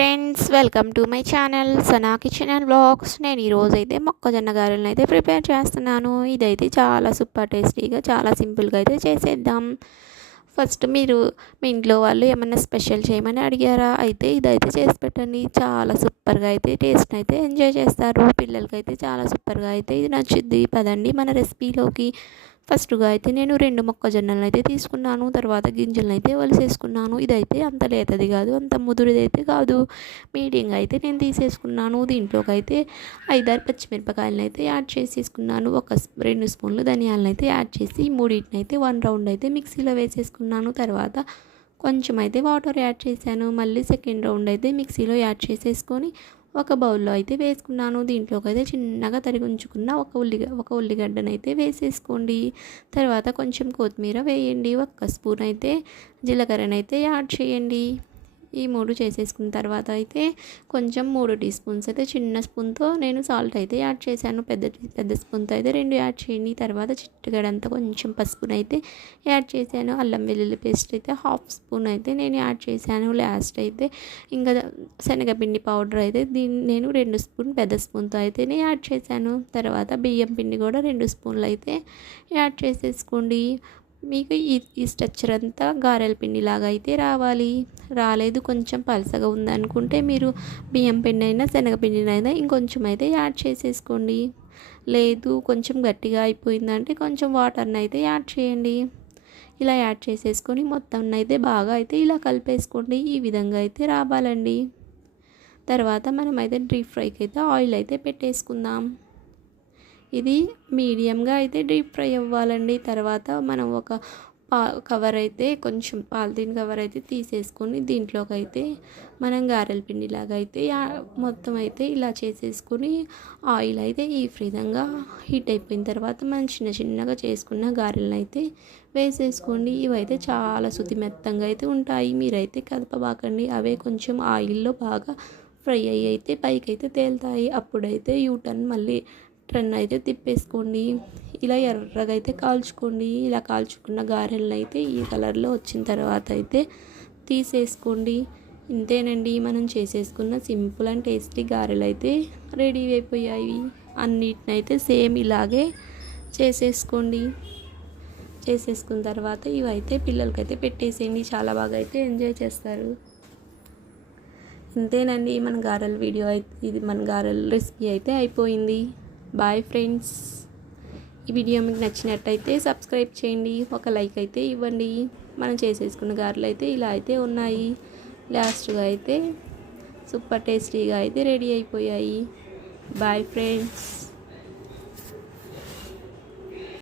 Friends, welcome to my channel Sana kitchen and vlogs. నేను ఈరోజైతే మొక్కజొన్న గారెలను అయితే ప్రిపేర్ చేస్తున్నాను. ఇదైతే చాలా సూపర్ టేస్టీగా, చాలా సింపుల్గా అయితే చేసేద్దాం. ఫస్ట్ మీరు మీ ఇంట్లో వాళ్ళు ఏమన్నా స్పెషల్ చేయమని అడిగారా? అయితే ఇదైతే చేసి పెట్టండి. చాలా సూపర్గా అయితే టేస్ట్ అయితే ఎంజాయ్ చేస్తారు. పిల్లలకైతే చాలా సూపర్గా అయితే ఇది నచ్చుద్ది. పదండి మన రెసిపీలోకి. ఫస్ట్గా అయితే నేను 2 మొక్కజొన్నలను అయితే తీసుకున్నాను. తర్వాత గింజలను అయితే ఒలిసేసుకున్నాను. ఇదైతే అంత లేతది కాదు, అంత ముదురుదైతే కాదు, మీడియంగా అయితే నేను తీసేసుకున్నాను. దీంట్లోకి అయితే 5-6 పచ్చిమిరపకాయలను అయితే యాడ్ చేసేసుకున్నాను. 2 స్పూన్లు ధనియాలను అయితే యాడ్ చేసి మూడింటిని అయితే 1 రౌండ్ అయితే మిక్సీలో వేసేసుకున్నాను. తర్వాత కొంచెం అయితే వాటర్ యాడ్ చేశాను. మళ్ళీ సెకండ్ రౌండ్ అయితే మిక్సీలో యాడ్ చేసేసుకొని ఒక బౌల్లో అయితే వేసుకున్నాను. దీంట్లోకి అయితే చిన్నగా తరిగి ఉంచుకున్న ఒక ఉల్లిగడ్డనైతే వేసేసుకోండి. తర్వాత కొంచెం కొత్తిమీర వేయండి. 1 స్పూన్ అయితే జీలకర్రనైతే యాడ్ చేయండి. ఈ 3 చేసేసుకున్న తర్వాత అయితే కొంచెం 3 టీ స్పూన్స్ అయితే చిన్న స్పూన్తో నేను సాల్ట్ అయితే యాడ్ చేశాను. పెద్ద స్పూన్తో అయితే 2 యాడ్ చేయండి. తర్వాత చిట్టుగడంతా కొంచెం పసుపునైతే యాడ్ చేశాను. అల్లం వెల్లుల్లి పేస్ట్ అయితే 1/2 స్పూన్ అయితే నేను యాడ్ చేశాను. లాస్ట్ అయితే ఇంకా శనగపిండి పౌడర్ అయితే దీన్ని నేను 2 స్పూన్ పెద్ద స్పూన్తో అయితే నేను యాడ్ చేశాను. తర్వాత బియ్యం పిండి కూడా 2 స్పూన్లు అయితే యాడ్ చేసేసుకోండి. మీకు ఈ స్ట్రక్చర్ అంతా గారెల పిండిలాగా అయితే రాలేదు, కొంచెం పలసగా ఉందనుకుంటే మీరు బియ్యం పిండి అయినా శనగపిండినైనా ఇంకొంచెం అయితే యాడ్ చేసేసుకోండి. లేదు కొంచెం గట్టిగా అయిపోయిందంటే కొంచెం వాటర్ని అయితే యాడ్ చేయండి. ఇలా యాడ్ చేసేసుకొని మొత్తం అయితే బాగా అయితే ఇలా కలిపేసుకోండి. ఈ విధంగా అయితే రావాలండి. తర్వాత మనమైతే డీప్ ఫ్రైకి అయితే ఆయిల్ అయితే పెట్టేసుకుందాం. ఇది మీడియంగా అయితే డీప్ ఫ్రై అవ్వాలండి. తర్వాత మనం ఒక కవర్ అయితే కొంచెం పాలిథిన్ కవర్ అయితే తీసేసుకొని దీంట్లోకి అయితే మనం గారెల పిండిలాగా అయితే మొత్తం అయితే ఇలా చేసేసుకొని ఆయిల్ అయితే ఈ విధంగా హీట్ అయిపోయిన తర్వాత మనం చిన్నగా చేసుకున్న గారెలను అయితే వేసేసుకోండి. ఇవైతే చాలా మెత్తంగా అయితే ఉంటాయి. మీరైతే కదపబాకండి. అవే కొంచెం ఆయిల్లో బాగా ఫ్రై అయ్యి అయితే పైకి అయితే తేలుతాయి. అప్పుడైతే యూటర్న్ మళ్ళీ టర్న్ అయితే తిప్పేసుకోండి. ఇలా ఎర్రగా అయితే కాల్చుకోండి. ఇలా కాల్చుకున్న గారెలను అయితే ఈ కలర్లో వచ్చిన తర్వాత అయితే తీసేసుకోండి. ఇంతేనండి, మనం చేసేసుకున్న సింపుల్ అండ్ టేస్టీ గారెలు అయితే రెడీ అయిపోయాయి. అన్నిటినైతే సేమ్ ఇలాగే చేసేసుకోండి. చేసేసుకున్న తర్వాత ఇవైతే పిల్లలకైతే పెట్టేసేయండి. చాలా బాగా అయితే ఎంజాయ్ చేస్తారు. ఇంతేనండి, మన గారెల వీడియో అయితే ఇది మన గారెల రెసిపీ అయితే అయిపోయింది. Bye friends. ఈ వీడియో మీకు నచ్చినట్టయితే సబ్స్క్రైబ్ చేయండి, ఒక లైక్ అయితే ఇవ్వండి. మనం చేసేసుకున్న గారెలు అయితే ఇలా అయితే ఉన్నాయి. లాస్ట్గా అయితే సూపర్ టేస్టీగా అయితే రెడీ అయిపోయాయి. Boy friends.